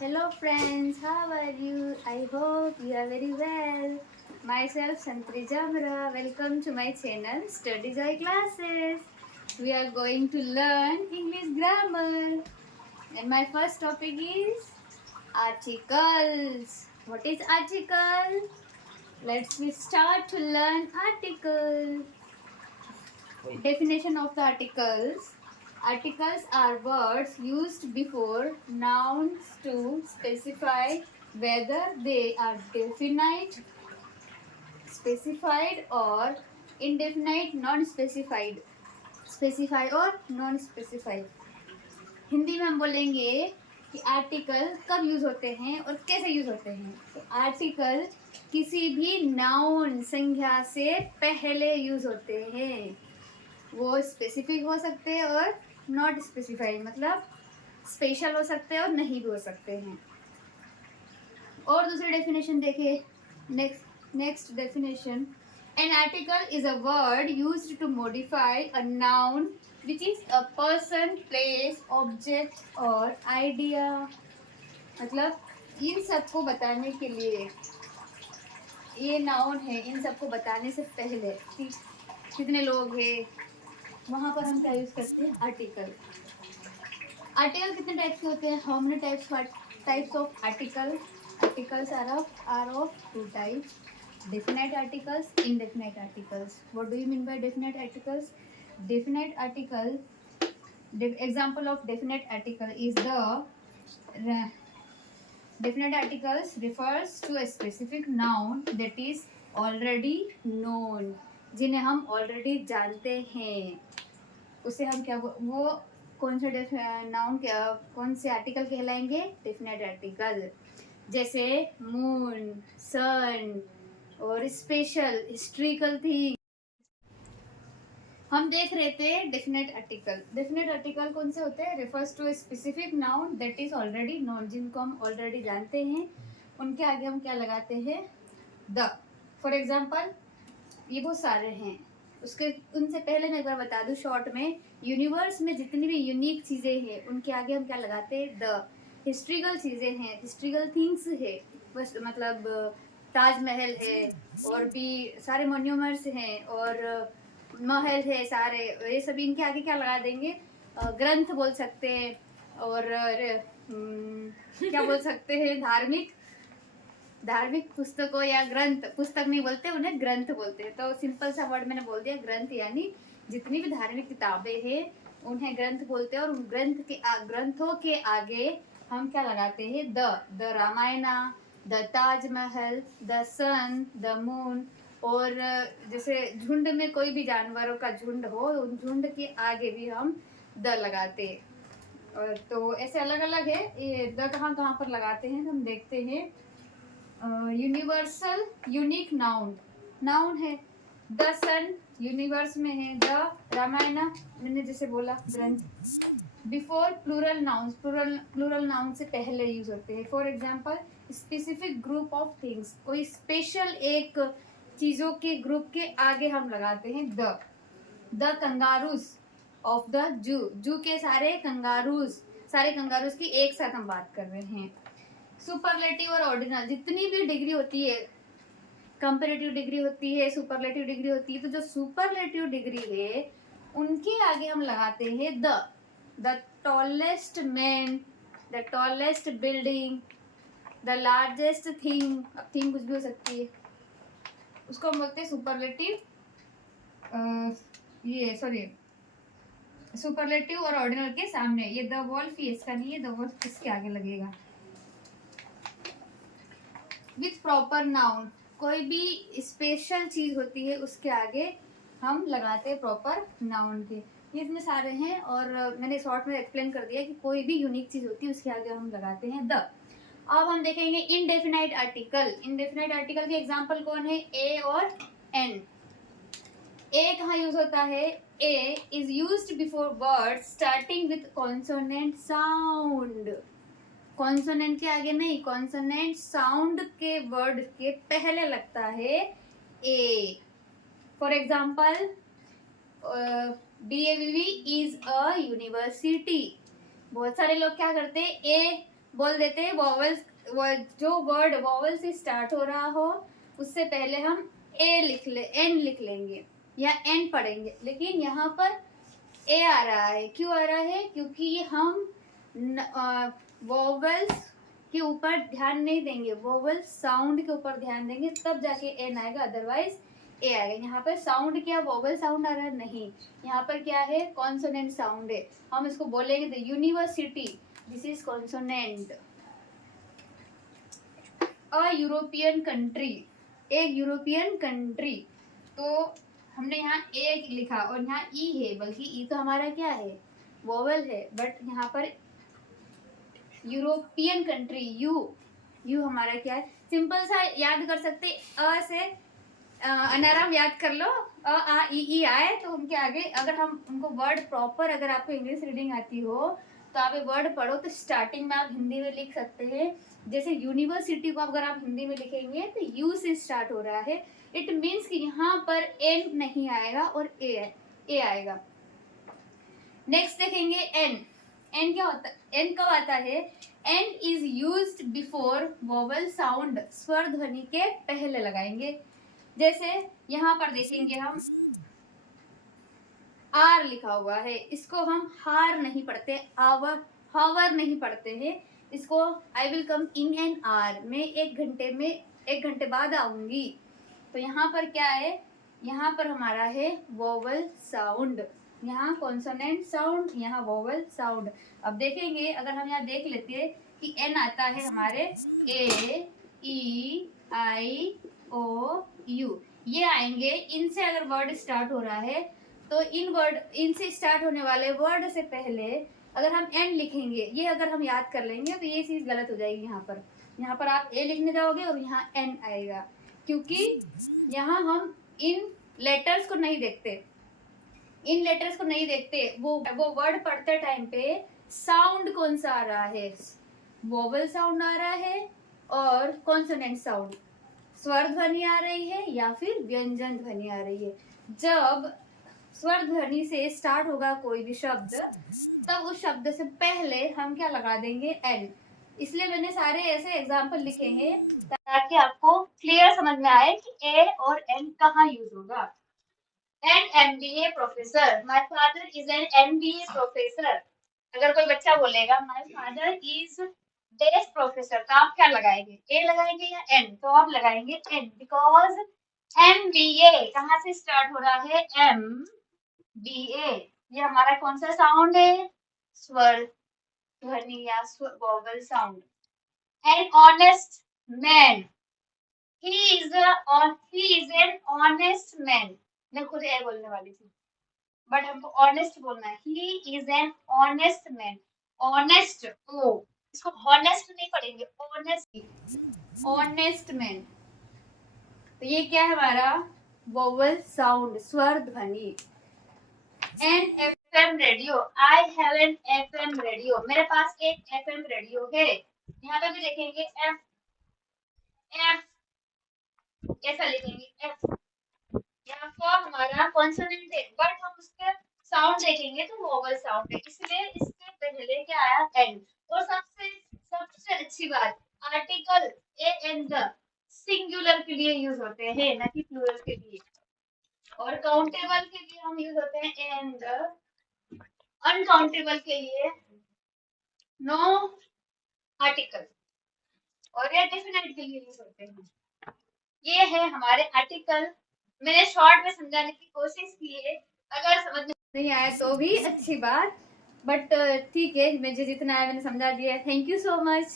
Hello friends, how are you? I hope you are very well. Myself Santri Jamra. Welcome to my channel Study Joy Classes. We are going to learn English grammar. And my first topic is articles. What is article? Let's start to learn article. Definition of the articles. Articles are words used before nouns to specify whether they are definite, specified or indefinite, non-specified. Specify और non specify. Hindi में हम बोलेंगे कि article कब use होते हैं और कैसे यूज होते हैं. तो आर्टिकल किसी भी नाउन संज्ञा से पहले यूज होते हैं. वो स्पेसिफिक हो सकते हैं और नॉट स्पेसिफाइड, मतलब स्पेशल हो सकते हैं और नहीं भी हो सकते हैं. और दूसरी डेफिनेशन देखिए. Next definition. An article is a word used to modify a noun which is a person, place, object और आइडिया. मतलब इन सबको बताने के लिए, ये नाउन है, इन सबको बताने से पहले कितने लोग हैं वहाँ पर हम क्या यूज करते हैं, आर्टिकल. आर्टिकल कितने टाइप्स के होते हैं? How many types of article? Articles are of two types. Definite articles, indefinite articles. What do you mean by definite articles? Definite article, example of definite article is the definite articles refers to a specific noun that is already known. जिन्हें हम already जानते हैं उसे हम क्या, वो कौन से नाउन, कौन से आर्टिकल कहलाएंगे? Definite article. जैसे मून, सन और स्पेशल, हिस्ट्रिकल थिंग. हम देख रहे थे डेफिनेट आर्टिकल. डेफिनेट आर्टिकल कौन से होते हैं? Refers to a specific noun that is already known. जिनको हम ऑलरेडी जानते हैं उनके आगे हम क्या लगाते हैं? द. फॉर एग्जाम्पल ये बहुत सारे हैं. उनसे पहले मैं एक बार बता दूं शॉर्ट में. यूनिवर्स में जितनी भी यूनिक चीज़ें हैं उनके आगे हम क्या लगाते हैं? द. हिस्ट्रिकल चीज़ें हैं, हिस्ट्रिकल थिंग्स है, बस मतलब ताजमहल है और भी सारे मोन्यूमेंट्स हैं और महल है सारे, ये सभी इनके आगे क्या लगा देंगे? ग्रंथ बोल सकते हैं और क्या बोल सकते हैं? धार्मिक पुस्तकों या ग्रंथ. पुस्तक नहीं बोलते उन्हें, ग्रंथ बोलते हैं. तो सिंपल सा वर्ड मैंने बोल दिया ग्रंथ. यानी जितनी भी धार्मिक किताबें हैं उन्हें ग्रंथ बोलते हैं और उन ग्रंथों के आगे हम क्या लगाते हैं? The Ramayana, the Taj Mahal, the sun, the moon. और जैसे झुंड में कोई भी जानवरों का झुंड हो, उन झुंड के आगे भी हम द लगाते हैं. और तो ऐसे अलग अलग है. ये द कहाँ कहाँ पर लगाते हैं हम देखते हैं. यूनिवर्सल यूनिक नाउन है. द सन यूनिवर्स में है. द रामायणा मैंने जैसे बोला ग्रंथ. बिफोर प्लूरल नाउन से पहले यूज होते हैं. For example specific group of things. कोई स्पेशल एक चीजों के ग्रुप के आगे हम लगाते हैं the kangaroos of the zoo के सारे कंगारूज की एक साथ हम बात कर रहे हैं. सुपरलेटिव और ऑर्डिनल, जितनी भी डिग्री होती है, कंपैरेटिव डिग्री होती है, सुपरलेटिव डिग्री होती है, तो जो सुपरलेटिव डिग्री है उनके आगे हम लगाते हैं the tallest man, the tallest building, the largest thing. अब थिंग कुछ भी हो सकती है, उसको हम बोलते हैं सुपरलेटिव. ये सॉरी, सुपरलेटिव और ऑर्डिनल के सामने. ये द वॉल्फ इसका नहीं है, द वॉल्फ इसके आगे लगेगा. विथ प्रॉपर नाउन, कोई भी स्पेशल चीज होती है उसके आगे हम लगाते हैं प्रॉपर नाउन के. ये इतने सारे हैं और मैंने शॉर्ट में एक्सप्लेन कर दिया कि कोई भी यूनिक चीज होती है उसके आगे हम लगाते हैं द. अब हम देखेंगे इनडेफिनाइट आर्टिकल. इनडेफिनाइट आर्टिकल के एग्जांपल कौन है? ए और एन. ए कहाँ यूज होता है? A is used before word starting with consonant sound. Consonant के आगे नहीं, कॉन्सोनेंट साउंड के वर्ड के पहले लगता है a. For example DAVV is a university. बहुत सारे लोग क्या करते हैं? ए बोल देते हैं वॉवल्स, जो वर्ड वॉवल से स्टार्ट हो रहा हो उससे पहले हम एन लिख लेंगे या एन पढ़ेंगे, लेकिन यहाँ पर ए आ रहा है। क्यों आ रहा है? क्योंकि हम वॉवल्स के ऊपर ध्यान नहीं देंगे, वोवल साउंड के ऊपर ध्यान देंगे, तब जाके एन आएगा, अदरवाइज ए आएगा। यहाँ पर साउंड क्या वोवल साउंड आ रहा है? नहीं, यहाँ पर क्या है? कॉन्सोनेंट साउंड है। हम इसको बोलेंगे the university, this is consonant. A European country, एक यूरोपियन कंट्री, तो हमने यहाँ ए लिखा और यहाँ ई है, बल्कि ई तो हमारा क्या है? वोवल है, बट यहाँ पर यूरोपियन कंट्री, यू हमारा क्या है? सिंपल सा याद कर सकते, अ से अनाराम याद कर लो, अ आ ई आए तो उनके आगे अगर हम उनको वर्ड प्रॉपर, अगर आपको इंग्लिश रीडिंग आती हो तो आप ये वर्ड पढ़ो तो स्टार्टिंग में आप हिंदी में लिख सकते हैं। जैसे यूनिवर्सिटी को अगर आप हिंदी में लिखेंगे तो यू से स्टार्ट हो रहा है, इट मीन्स कि यहाँ पर एन नहीं आएगा और ए आएगा। नेक्स्ट देखेंगे एन। एन क्या होता है? एन कब आता है? An is used before vowel sound, स्वर ध्वनि के पहले लगाएंगे। जैसे यहाँ पर देखेंगे हम आर लिखा हुआ है, इसको हम हार नहीं पढ़ते, आवर हावर नहीं पढ़ते हैं, इसको I will come in an hour, मैं एक घंटे बाद आऊंगी। तो यहाँ पर क्या है? यहाँ पर हमारा है वोवल साउंड, यहाँ कॉन्सोनेंट साउंड, यहाँ वोवल साउंड। अब देखेंगे, अगर हम यहाँ देख लेते हैं कि एन आता है हमारे ए ई आई ओ यू, ये आएंगे। इनसे अगर वर्ड स्टार्ट हो रहा है तो इनसे स्टार्ट होने वाले वर्ड से पहले अगर हम एन लिखेंगे, ये अगर हम याद कर लेंगे तो ये चीज गलत हो जाएगी। यहाँ पर आप ए लिखने जाओगे और यहाँ एन आएगा, क्योंकि यहाँ हम इन लेटर्स को नहीं देखते, वो वर्ड पढ़ते टाइम पे साउंड कौन सा आ रहा है? वोवल साउंड आ रहा है और कॉन्सोनेंट साउंड, स्वर ध्वनि आ रही है या फिर व्यंजन ध्वनि आ रही है। जब स्वर ध्वनि से स्टार्ट होगा कोई भी शब्द, तब उस शब्द से पहले हम क्या लगा देंगे? एन। इसलिए मैंने सारे ऐसे एग्जाम्पल लिखे हैं ताकि आपको क्लियर समझ में आए कि ए और एन कहाँ यूज होगा। An MBA professor, my father is an MBA professor. अगर कोई बच्चा बोलेगा माय फादर इज डेस प्रोफेसर, तो आप क्या लगाएंगे? ए लगाएंगे या एन? तो आप लगाएंगे एन, बिकॉज MBA कहाँ से स्टार्ट हो रहा है? MBA, ये हमारा कौन सा साउंड है? स्वर ध्वनि या vowel sound. N honest man, he is an honest man। मैं खुद ए बोलने वाली थी, बट हमको ऑनेस्ट बोलना है। He is an honest man, honest, ओ इसको हॉनेस्ट नहीं पढ़ेंगे, ऑनेस्ट मैन। तो ये क्या है हमारा? वोवल साउंड, स्वर ध्वनि। An FM radio, I have an FM radio, मेरे पास एक FM रेडियो है। यहाँ पे भी देखेंगे एफ, ऐसा लिखेंगे एफ, यहाँ पर हमारा कॉन्सोनेंट है, बट हम उसके साउंड देखेंगे तो वोवल साउंड है, इसलिए इसके पहले क्या आया? एन। और सबसे अच्छी बात, article A and the singular के लिए यूज होते हैं, ना कि प्लूरल के लिए। और काउंटेबल के लिए हम यूज होते हैं ए एंड द, अनकाउंटेबल के लिए नो आर्टिकल, और ये डेफिनेट के लिए यूज होते हैं। ये है हमारे आर्टिकल। मैंने शॉर्ट में समझाने की कोशिश की है, अगर समझ में नहीं आया तो भी अच्छी बात, बट ठीक है, मुझे जितना आया मैंने समझा दिया। Thank you so much.